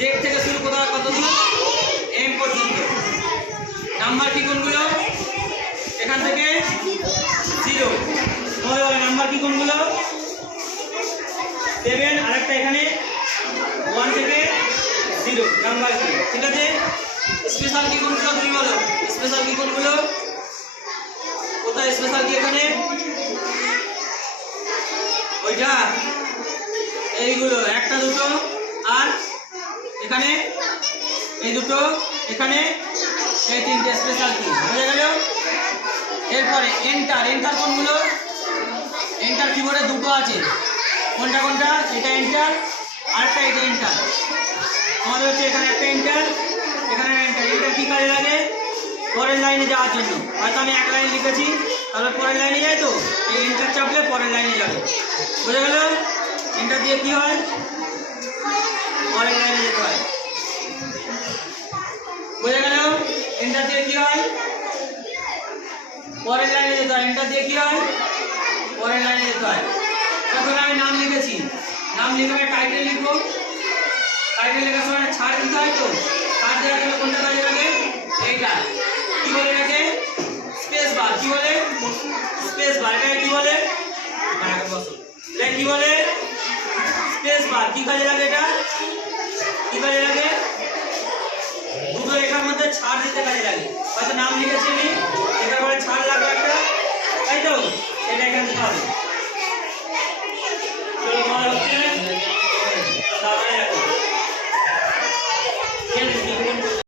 Z থেকে শুরু কোথাও কত দূর এম পর্যন্ত। নাম্বার কি কোনগুলো? এখান থেকে 0। তোমাদের বলে নাম্বার কি কোনগুলো? 7। আরেকটা এখানে 1 থেকে 0 নাম্বার কি, ঠিক আছে। স্পেশাল কি কোনগুলো তুমি বলো? স্পেশাল কি কোনগুলো? কোথায় স্পেশাল কি? এখানে ওইটা, এইগুলো একটা দুটো, আর এখানে এই দুটো, এখানে এই তিনটে স্পেশাল কি, বুঝে গেল। এরপরে এন্টার। এন্টার কোনগুলো? এন্টার কিবোর্ডে দুটো আছে, কোনটা কোনটা? এটা এন্টার, আরেকটা এটা এন্টার। আমাদের হচ্ছে এখানে একটা এন্টার, এখানে এন্টার। এন্টার কি কাজে লাগে? পরের লাইনে যাওয়ার জন্য। হয়তো আমি এক লাইন লিখেছি, তাহলে পরের লাইনে যাই, তো এই এন্টার চাপলে পরের লাইনে যাবে, বুঝে গেল। এন্টার দিয়ে কি হয়? পরের লাইনে যেতে হয়, বুঝে গেল। এন্টার দিয়ে কি হয়? পরের লাইনে যেতে হয়। এন্টার দিয়ে কি হয়? পরের লাইনে যেতে হয়। তখন আমি নাম লিখেছি, নাম লিখে আমি টাইটেল লিখবো। টাইটেল লেখার সময় ছাড় দিতে হয়, তো ছাড় দেওয়ার জন্য কোনটা কাজে লাগে? এইটা কি বলে এটাকে? Space bar. কি বলে? Space bar. এটা কি বলে? এটা কি বলে? Space bar. কি কাজে লাগে এটা? কি কাজে লাগে? দুটো রেখার মধ্যে ছাড় দিতে কাজে লাগে। হয়তো নাম লিখেছি